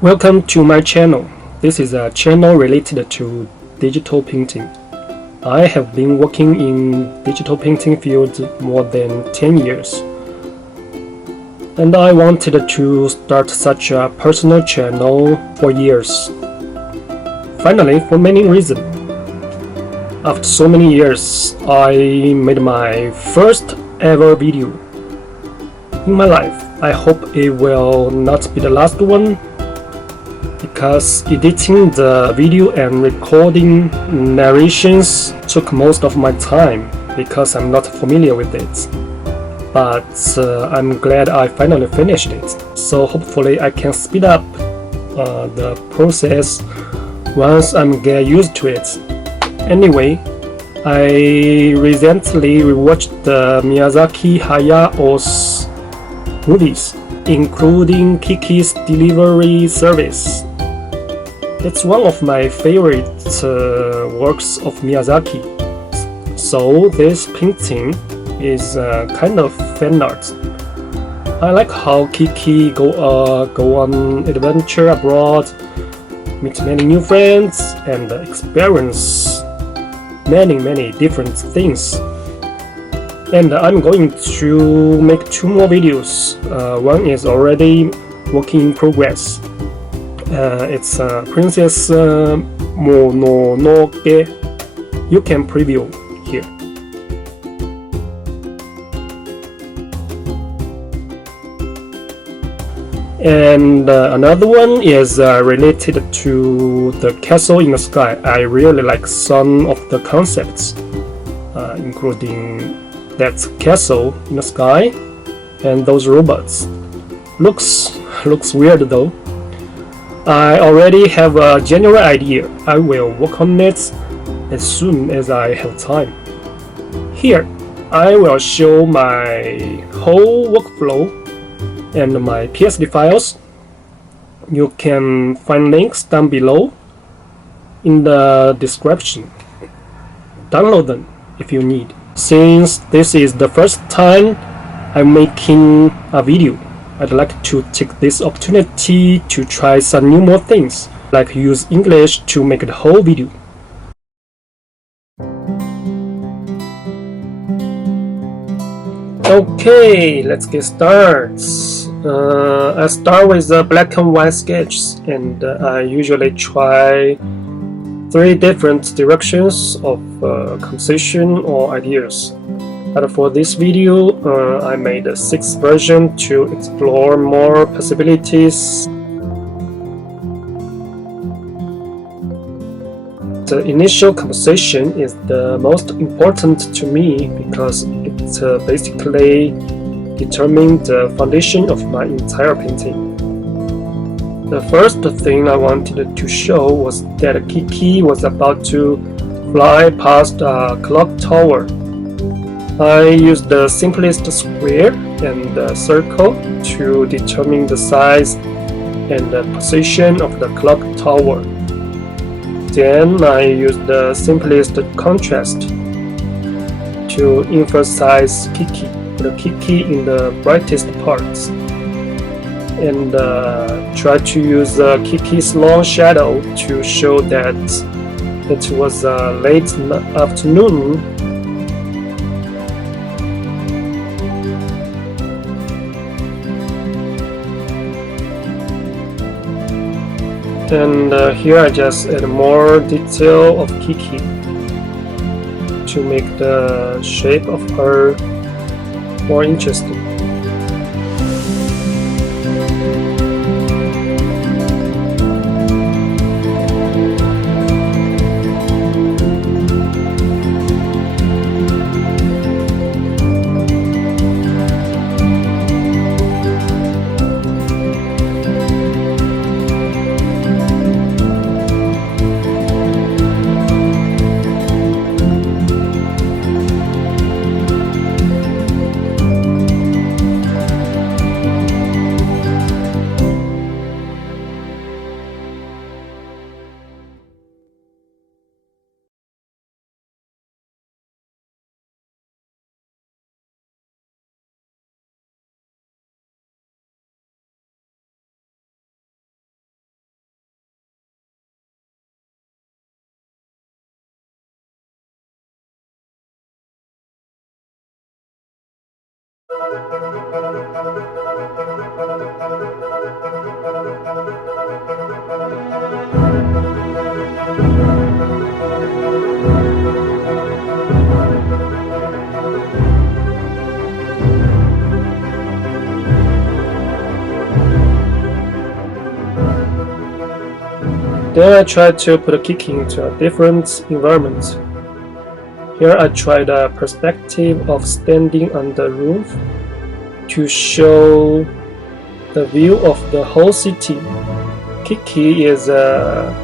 Welcome to my channel. This is a channel related to digital painting. I have been working in digital painting field more than 10 years. And I wanted to start such a personal channel for years. Finally, for many reasons. After so many years, I made my first ever video. In my life, I hope it will not be the last one, because editing the video and recording narrations took most of my time because I'm not familiar with it. But I'm glad I finally finished it, so hopefully I can speed up the process once I get used to it. Anyway, I recently rewatched the Miyazaki Hayao's movies, including Kiki's Delivery Service. It's one of my favorite works of Miyazaki. So this painting is kind of fan art. I like how Kiki go on adventure abroad, meet many new friends, and experience many different things. And I'm going to make 2 more videos. One is already working in progress. It's Princess Mononoke. You can preview here. And another one is related to the castle in the sky. I really like some of the concepts, including that castle in the sky and those robots. Looks weird though. I already have a general idea. I will work on it as soon as I have time. Here, I will show my whole workflow and my PSD files. You can find links down below in the description. Download them if you need. Since this is the first time I'm making a video, I'd like to take this opportunity to try some more things, like use English to make the whole video. Okay, let's get started. I start with the black and white sketches, and I usually try 3 different directions of composition or ideas. But for this video, I made a 6th version to explore more possibilities. The initial composition is the most important to me because it basically determines the foundation of my entire painting. The first thing I wanted to show was that Kiki was about to fly past a clock tower. I used the simplest square and the circle to determine the size and the position of the clock tower. Then I used the simplest contrast to emphasize Kiki, the Kiki in the brightest parts, and try to use Kiki's long shadow to show that it was late afternoon. And here I just add more detail of Kiki to make the shape of her more interesting. Then I tried to put Kiki into a different environment. Here I tried a perspective of standing on the roof to show the view of the whole city. Kiki is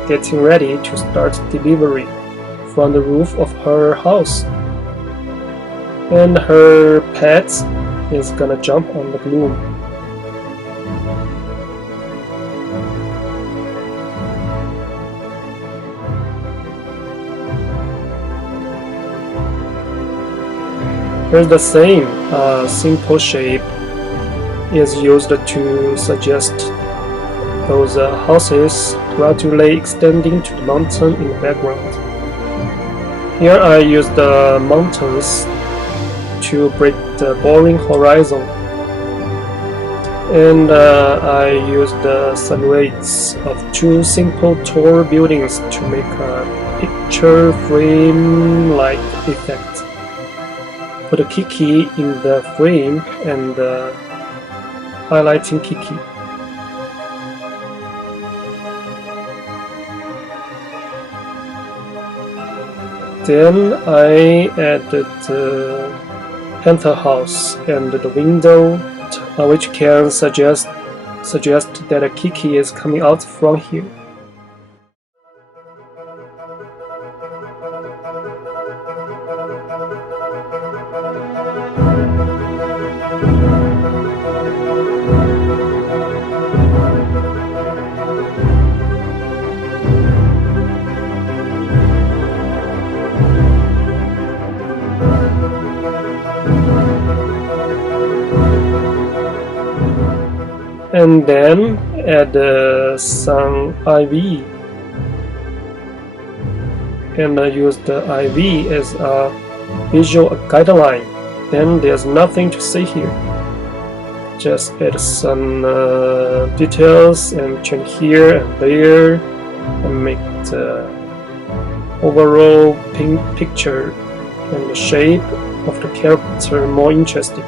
getting ready to start delivery from the roof of her house. And her pet is gonna jump on the balloon. Here's the same simple shape is used to suggest those houses gradually extending to the mountain in the background. Here I use the mountains to break the boring horizon, and I use the silhouettes of two simple tall buildings to make a picture frame-like effect. Put Kiki in the frame and highlighting Kiki. Then I added the panther house and the window, which can suggest that Kiki is coming out from here. And then add some IV, and use the IV as a visual guideline. Then there's nothing to say here. Just add some details and change here and there and make the overall picture and the shape of the character more interesting.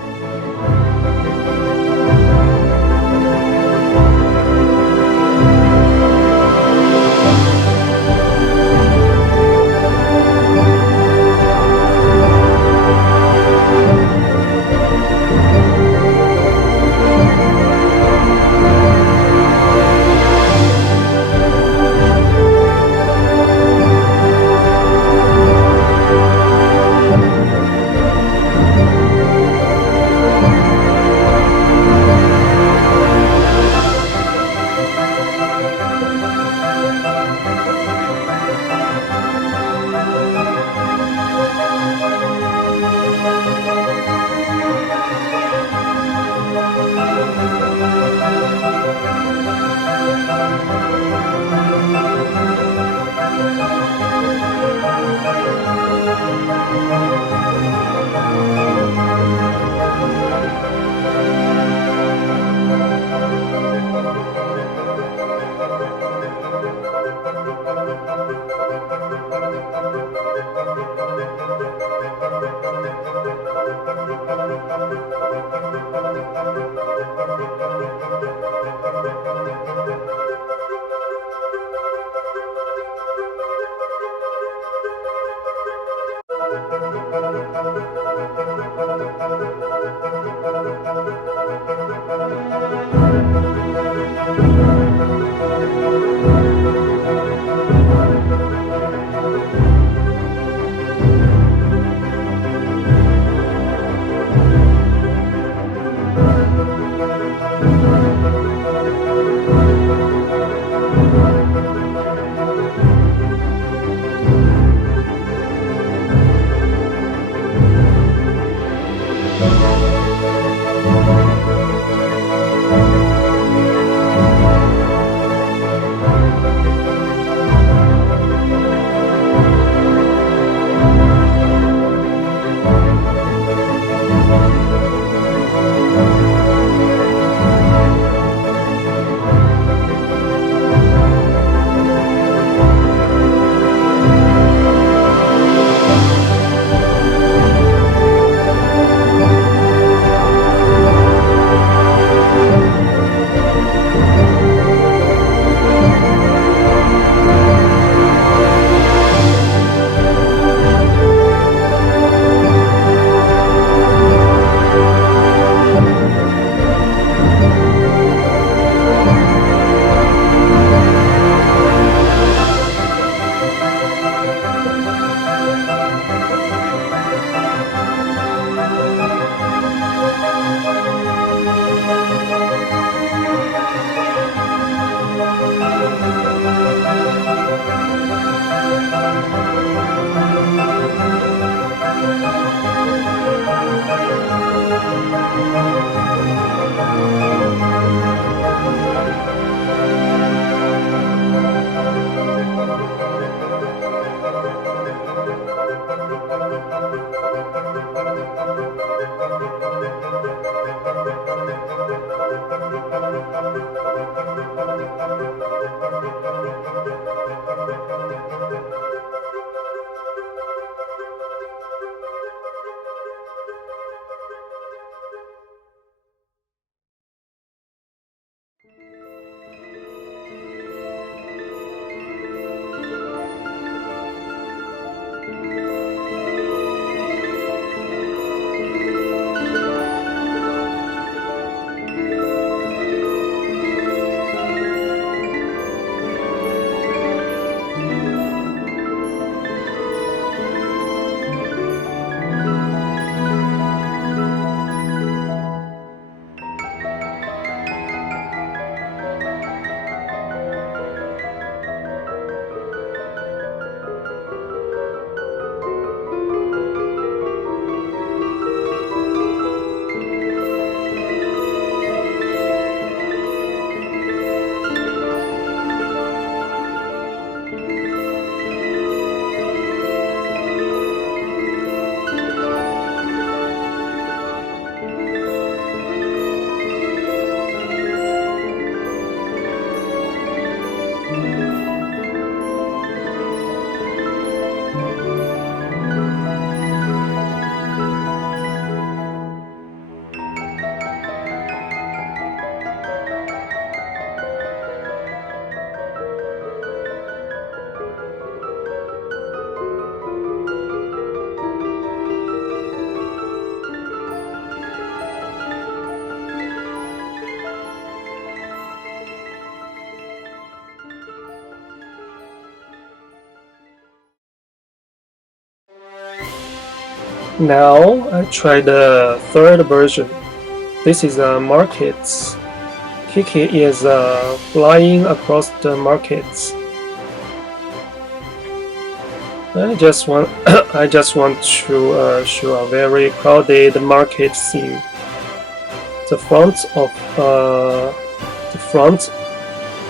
Now I try the third version. This is markets. Kiki is flying across the markets. I just want to show a very crowded market scene. The front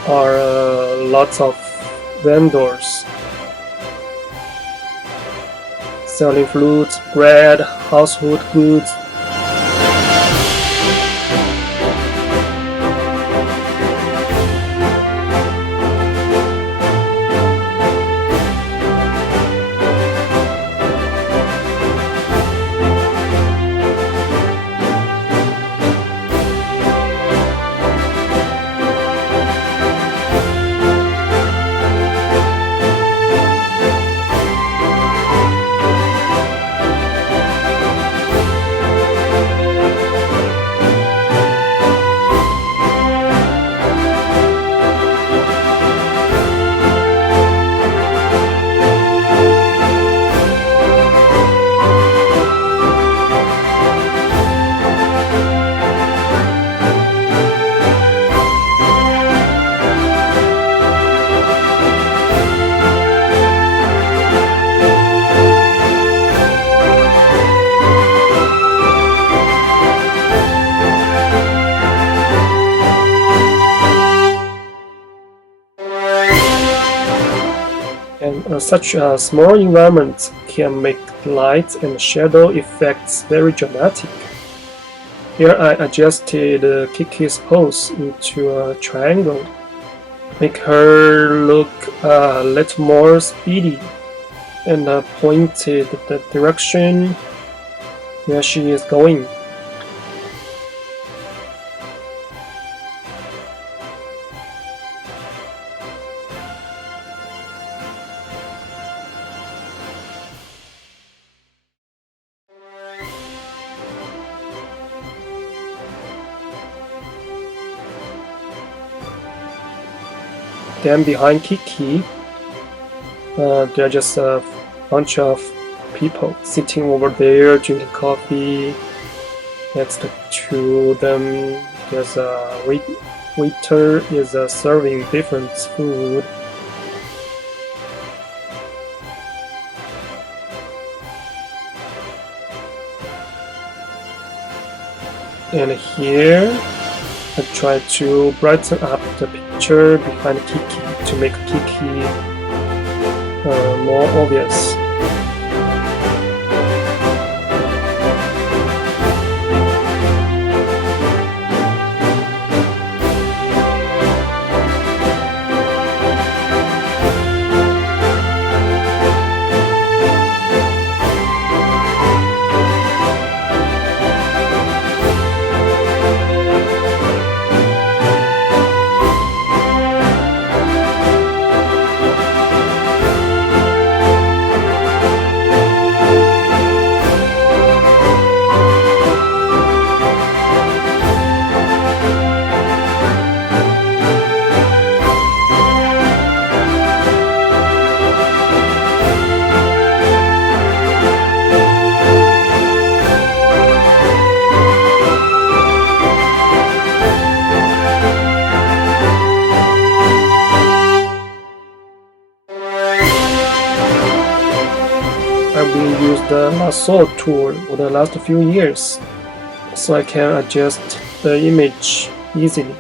are lots of vendors selling fruits, bread, household goods. And such a small environment can make light and shadow effects very dramatic. Here I adjusted Kiki's pose into a triangle, make her look a little more speedy, and pointed the direction where she is going. Then behind Kiki, there are just a bunch of people sitting over there drinking coffee. Next to them, there's a waiter is serving different food. And here, I try to brighten up the picture behind Kiki to make Kiki more obvious. I've been used the lasso tool for the last few years, so I can adjust the image easily,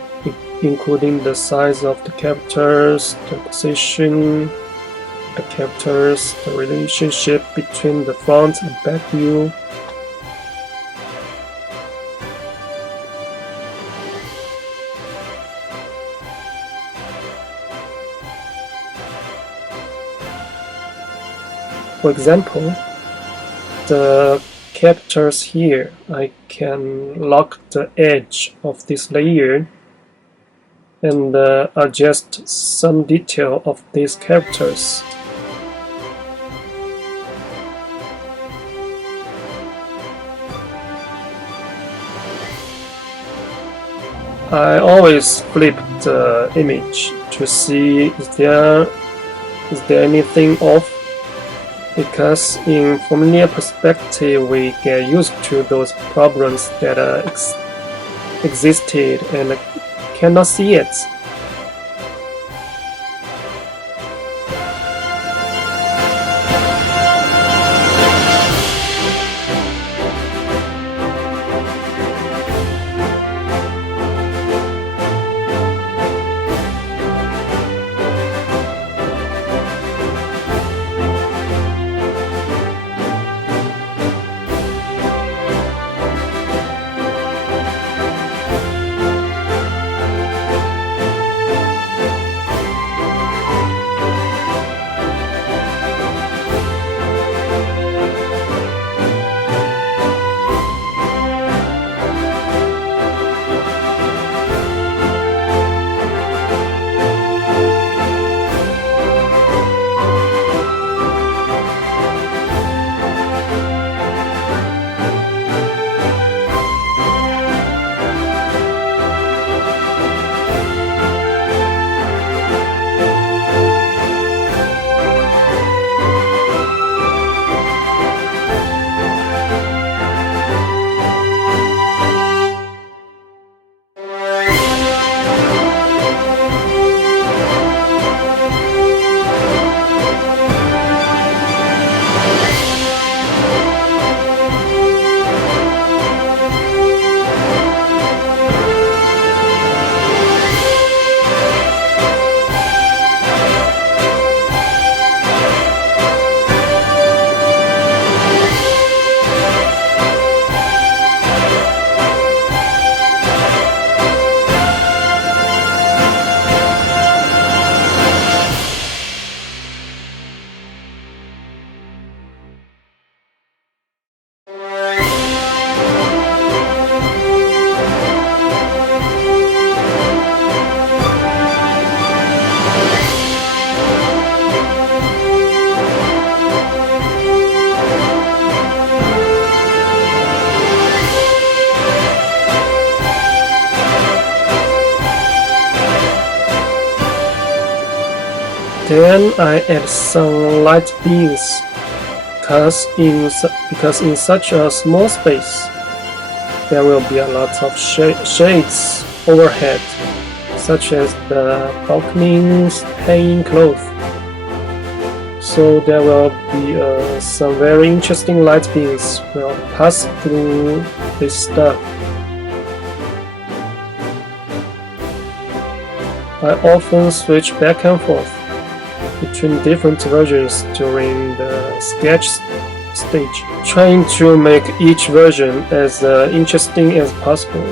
including the size of the characters, the position, the characters, the relationship between the front and back view. For example, the characters here, I can lock the edge of this layer and adjust some detail of these characters. I always flip the image to see is there anything off. because in familiar perspective we get used to those problems that existed and cannot see it. Then I add some light beams, because in such a small space, there will be a lot of shades overhead, such as the balconies hanging clothes. So there will be some very interesting light beams will pass through this stuff. I often switch back and forth between different versions during the sketch stage, trying to make each version as interesting as possible.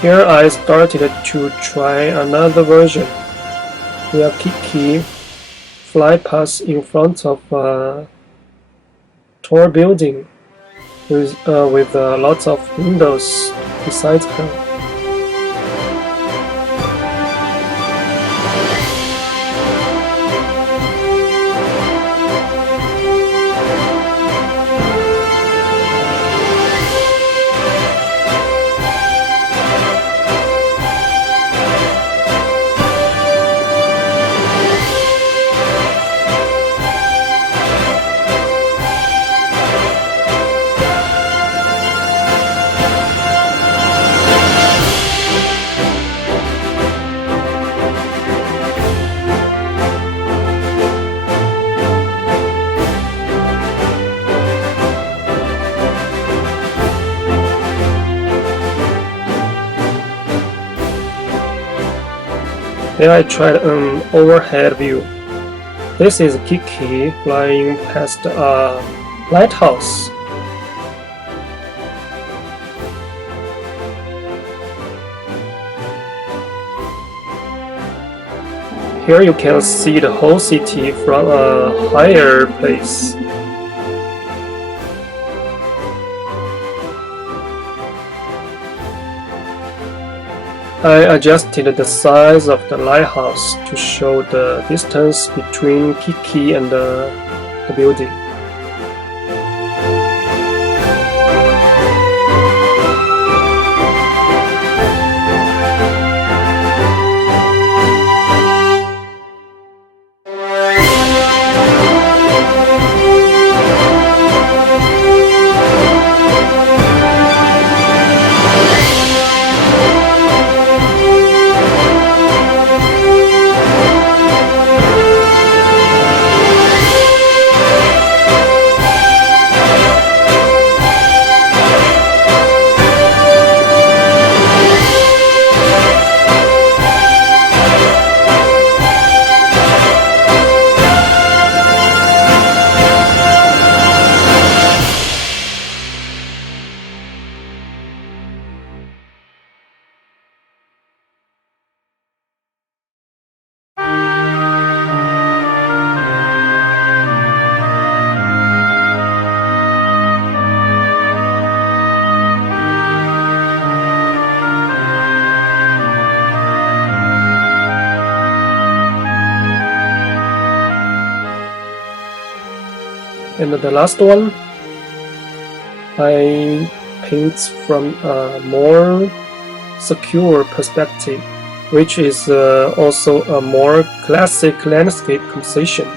Here I started to try another version, where Kiki fly past in front of a tall building with lots of windows beside her. Then I tried an overhead view. This is Kiki flying past a lighthouse. Here you can see the whole city from a higher place. I adjusted the size of the lighthouse to show the distance between Kiki and the building. And the last one, I paint from a more secure perspective, which is also a more classic landscape composition.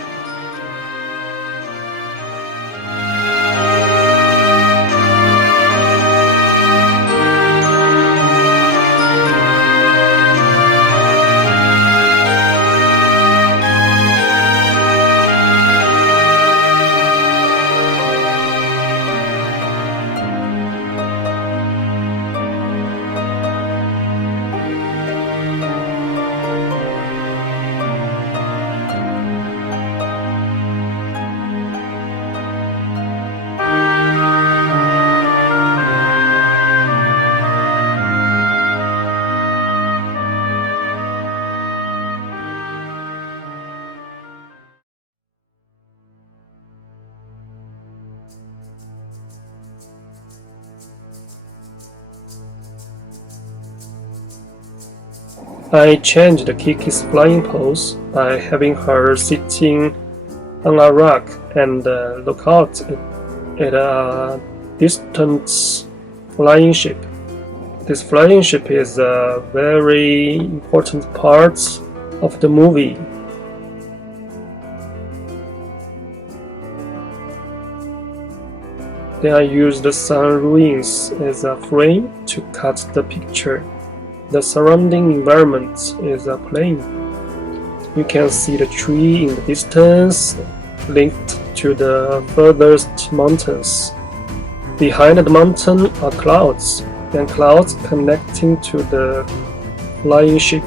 I changed Kiki's flying pose by having her sitting on a rock and look out at a distant flying ship. This flying ship is a very important part of the movie. Then I used some ruins as a frame to cut the picture. The surrounding environment is a plain. You can see the tree in the distance, linked to the furthest mountains. Behind the mountain are clouds, and clouds connecting to the flying ship.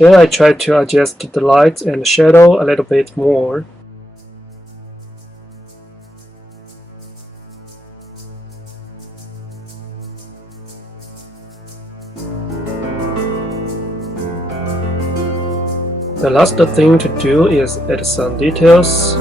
Then I try to adjust the light and shadow a little bit more. The last thing to do is add some details.